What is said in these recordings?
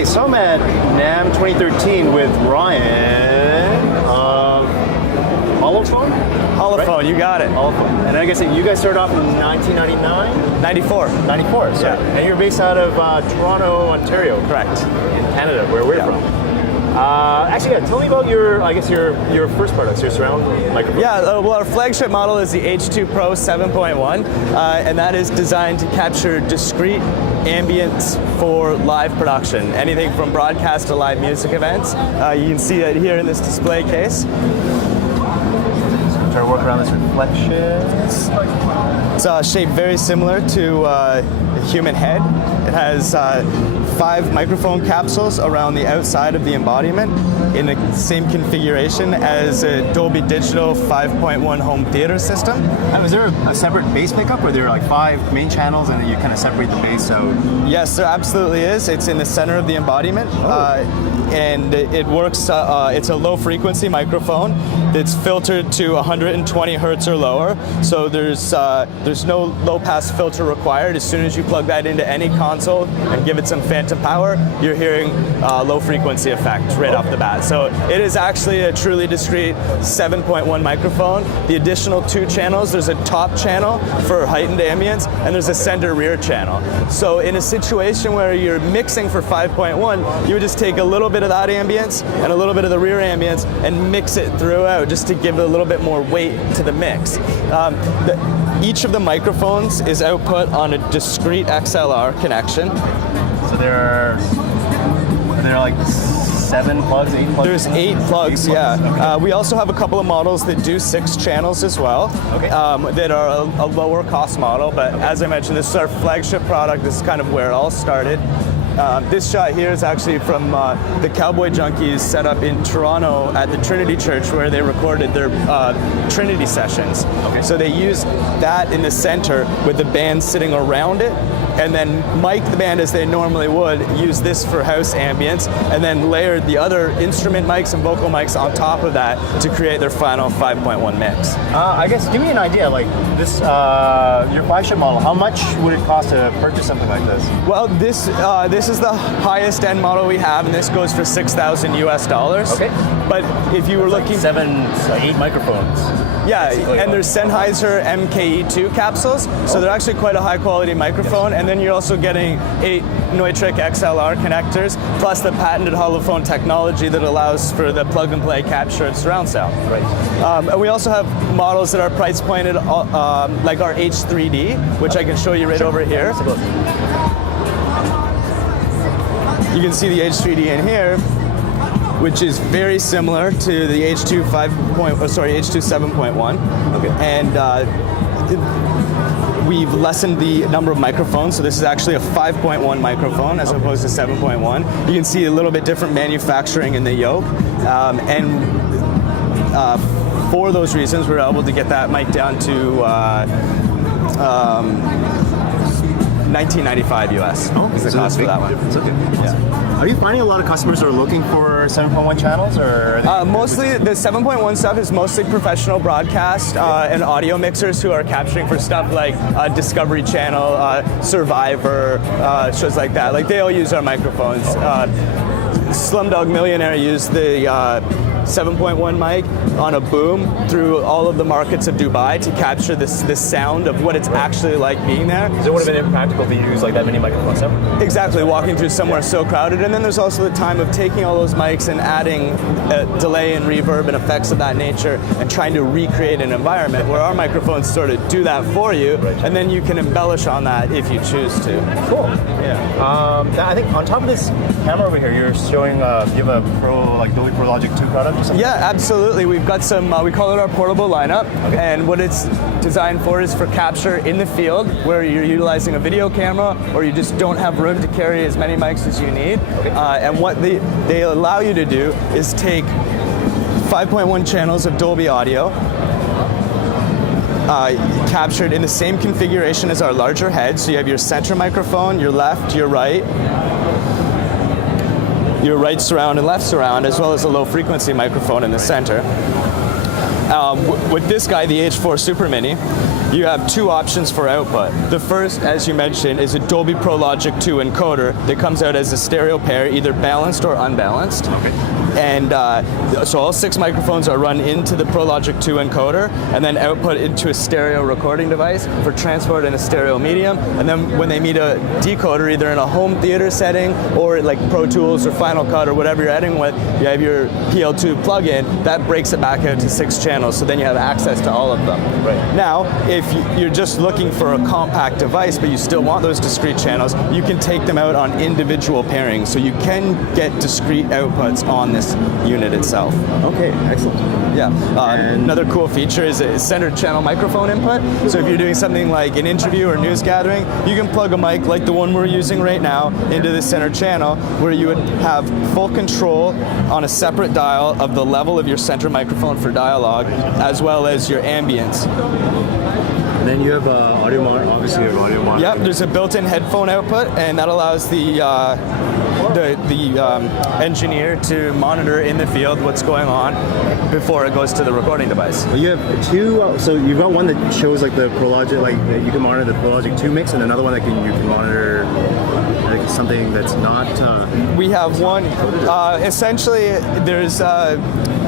Okay, so I'm at NAMM 2013 with Ryan of Holophone? Holophone, right? You got it. Holophone. And I guess you guys started off in 1999? 94. 94, sorry. Yeah. And you're based out of Toronto, Ontario. Correct. In Canada, where we're from. Actually, yeah, tell me about your first products, your surround microphone. Yeah, well, our flagship model is the H2 Pro 7.1, and that is designed to capture discrete ambience for live production, anything from broadcast to live music events. You can see it here in this display case. Try to work around this reflection. It's shaped very similar to a human head. It has 5 microphone capsules around the outside of the embodiment in the same configuration as a Dolby Digital 5.1 home theater system. Is there a separate bass pickup, or are there like 5 main channels and then you kind of separate the bass out? Yes, there absolutely is. It's in the center of the embodiment. And it works, it's a low frequency microphone that's filtered to 120 hertz or lower. So there's no low pass filter required. As soon as you plug that into any console and give it some phantom power, you're hearing low frequency effect right off the bat. So it is actually a truly discrete 7.1 microphone. The additional 2 channels, there's a top channel for heightened ambience and there's a center rear channel. So in a situation where you're mixing for 5.1, you would just take a little bit of that ambience and a little bit of the rear ambience and mix it throughout just to give it a little bit more weight to the mix. Each of the microphones is output on a discrete XLR connection. So there are like 7 plugs, 8 plugs? There's 8 plugs, yeah. Okay. We also have a couple of models that do 6 channels as well, that are a lower cost model, but as I mentioned, this is our flagship product. This is kind of where it all started. This shot here is actually from the Cowboy Junkies set up in Toronto at the Trinity Church where they recorded their Trinity sessions. Okay. So they used that in the center with the band sitting around it, and then mic'd the band as they normally would, use this for house ambience, and then layered the other instrument mics and vocal mics on top of that to create their final 5.1 mix. I guess, give me an idea, like this, your flagship model, how much would it cost to purchase something like this? Well, this is the highest end model we have, and this goes for $6,000 US. Okay. But if you were looking... 8 microphones. Yeah, and there's Sennheiser MKE-2 capsules, so they're actually quite a high quality microphone, and then you're also getting 8 Neutrik XLR connectors, plus the patented Holophone technology that allows for the plug and play capture and surround sound. Right. And we also have models that are price pointed like our H3D, which I can show you right over here. You can see the H3D in here, which is very similar to the H2 7.1. Okay. And we've lessened the number of microphones, so this is actually a 5.1 microphone as opposed to 7.1. You can see a little bit different manufacturing in the yoke, for those reasons, we were able to get that mic down to $19.95 US is the cost for that one. It's okay. Yeah. Are you finding a lot of customers are looking for 7.1 channels, or? Mostly, the 7.1 stuff is mostly professional broadcast and audio mixers who are capturing for stuff like Discovery Channel, Survivor, shows like that. Like, they all use our microphones. Slumdog Millionaire used the 7.1 mic on a boom through all of the markets of Dubai to capture this sound of what it's actually like being there. Because it would have been impractical to use like that many microphones ever. Exactly, walking through somewhere so crowded. And then there's also the time of taking all those mics and adding delay and reverb and effects of that nature and trying to recreate an environment where our microphones sort of do that for you, and then you can embellish on that if you choose to. Cool. Yeah. I think on top of this camera over here, you're showing, you have a Dolby Prologic II product or something? Yeah, absolutely. We've got some, we call it our portable lineup, and what it's designed for is for capture in the field where you're utilizing a video camera or you just don't have room to carry as many mics as you need. Okay. And what they allow you to do is take 5.1 channels of Dolby audio, captured in the same configuration as our larger head. So you have your center microphone, your left, your right surround and left surround, as well as a low frequency microphone in the center. With this guy, the H4 Super Mini, you have two options for output. The first, as you mentioned, is a Dolby Prologic II encoder that comes out as a stereo pair, either balanced or unbalanced. Okay. And so all 6 microphones are run into the Prologic II encoder and then output into a stereo recording device for transport in a stereo medium. And then when they meet a decoder, either in a home theater setting or like Pro Tools or Final Cut or whatever you're editing with, you have your PL2 plug-in, that breaks it back out to 6 channels, so then you have access to all of them. Right. Now, if you're just looking for a compact device, but you still want those discrete channels, you can take them out on individual pairings, so you can get discrete outputs on this unit itself. Okay, excellent. Yeah. Another cool feature is a center channel microphone input. So if you're doing something like an interview or news gathering, you can plug a mic like the one we're using right now into the center channel, where you would have full control on a separate dial of the level of your center microphone for dialogue, as well as your ambience. And then you have audio monitor, obviously you have audio monitor. Yep, there's a built-in headphone output, and that allows the engineer to monitor in the field what's going on before it goes to the recording device. Well, you have 2, so you've got one that shows like the Prologic, like you can monitor the Prologic II mix, and another one that you can monitor like something that's not. We have one. Essentially, there's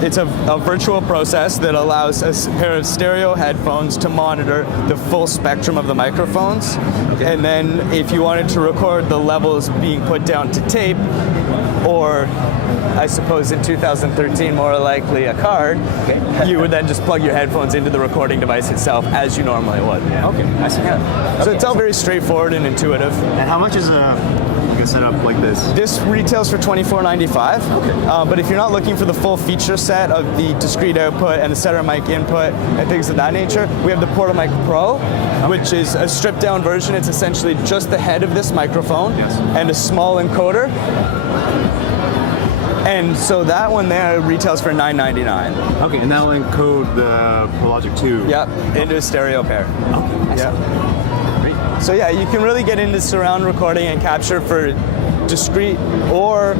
it's a virtual process that allows a pair of stereo headphones to monitor the full spectrum of the microphones. Okay. And then if you wanted to record the levels being put down to tape, or I suppose in 2013 more likely a card, okay, you would then just plug your headphones into the recording device itself as you normally would. Okay, I see. Yeah. So Okay. it's all very straightforward and intuitive. And how much is a setup like this? This retails for $24.95. Okay. But if you're not looking for the full feature set of the discrete output and the center mic input and things of that nature, we have the Portamic Pro, which is a stripped down version. It's essentially just the head of this microphone and a small encoder. And so that one there retails for $9.99. Okay, and that will encode the Prologic II. Yep, into a stereo pair. Okay, Yeah. great. So yeah, you can really get into surround recording and capture for discrete or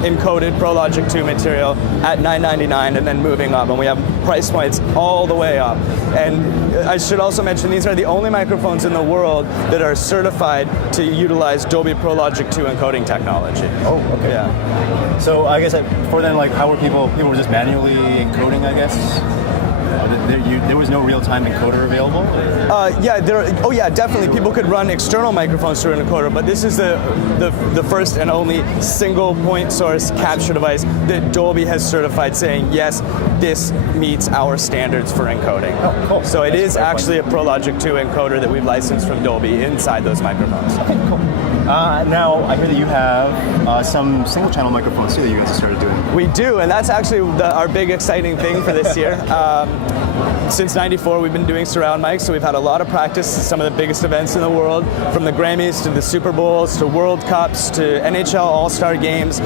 encoded Prologic II material at $9.99 and then moving up. And we have price points all the way up. And I should also mention these are the only microphones in the world that are certified to utilize Dolby Prologic II encoding technology. Oh, okay. Yeah. So I guess before then, like, how were people were just manually encoding, I guess? There was no real-time encoder available? Yeah, definitely. People could run external microphones through an encoder, but this is the first and only single point source capture device that Dolby has certified, saying yes, this meets our standards for encoding. Oh, cool. So it That's is actually a Prologic II encoder that we've licensed from Dolby inside those microphones. Okay, cool. Now, I hear that you have some single-channel microphones too that you guys have started doing. We do, and that's actually our big exciting thing for this year. Since '94, we've been doing surround mics, so we've had a lot of practice at some of the biggest events in the world, from the Grammys to the Super Bowls to World Cups to NHL All-Star games.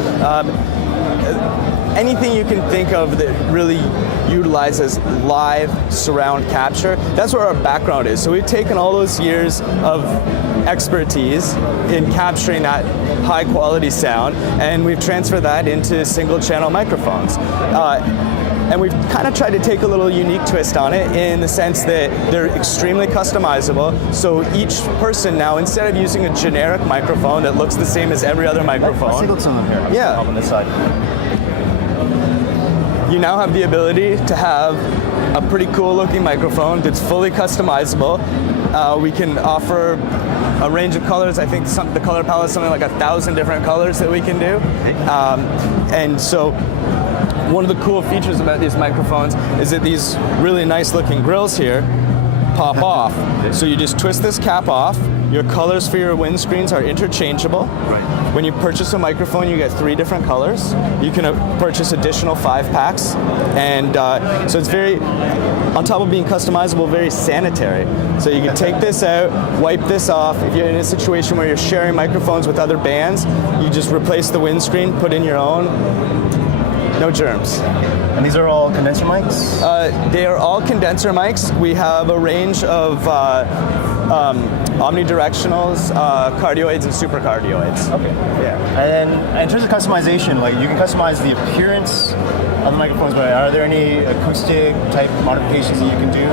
Anything you can think of that really utilizes live surround capture, that's where our background is. So we've taken all those years of expertise in capturing that high quality sound, and we've transferred that into single channel microphones. And we've kind of tried to take a little unique twist on it in the sense that they're extremely customizable. So each person now, instead of using a generic microphone that looks the same as every other microphone, Let's see what's on here. Yeah. On this side. you now have the ability to have a pretty cool looking microphone that's fully customizable. We can offer a range of colors. I think the color palette is something like 1,000 different colors that we can do. And so one of the cool features about these microphones is that these really nice looking grills here pop off. So you just twist this cap off. Your colors for your windscreens are interchangeable. Right. When you purchase a microphone, you get 3 different colors. You can purchase additional 5-packs. And so it's very, on top of being customizable, very sanitary. So you can take this out, wipe this off. If you're in a situation where you're sharing microphones with other bands, you just replace the windscreen, put in your own. No germs. And these are all condenser mics? They are all condenser mics. We have a range of omnidirectionals, cardioids, and supercardioids. Okay. Yeah. And then in terms of customization, like you can customize the appearance of the microphones, but are there any acoustic type modifications that you can do?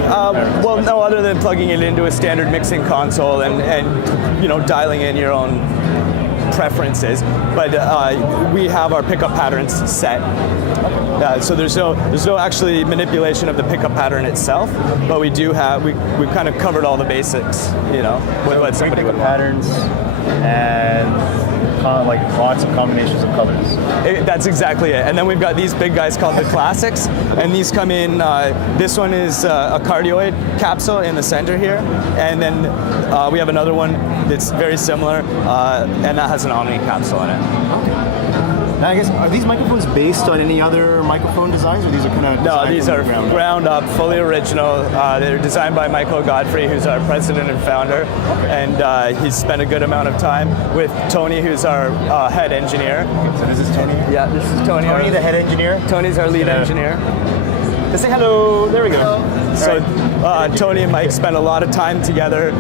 Well, no, other than plugging it into a standard mixing console and you know, dialing in your own preferences, but we have our pickup patterns set. So there's no actually manipulation of the pickup pattern itself, but we do have we've kind of covered all the basics, you know, with what somebody would want. Patterns and like lots of combinations of colors. That's exactly it. And then we've got these big guys called the classics, and these come in. This one is a cardioid capsule in the center here, and then we have another one that's very similar, and that has an Omni capsule in it. Now, I guess, are these microphones based on any other microphone designs, or these are kind of No, these are ground up, fully original. They're designed by Michael Godfrey, who's our president and founder, and he's spent a good amount of time with Tony, who's our head engineer. Okay, so this is Tony? Yeah, this is Tony. Tony, the head engineer? Tony's our lead engineer. Just say hello. There we go. So Tony and Mike spent a lot of time together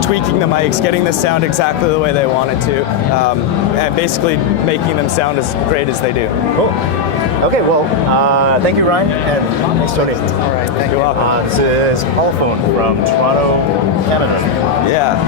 tweaking the mics, getting the sound exactly the way they want it to, and basically making them sound as great as they do. Cool. Okay, well, thank you, Ryan, and thanks, Tony. All right, thank you. You're welcome. This is Holophone from Toronto, Canada. Yeah.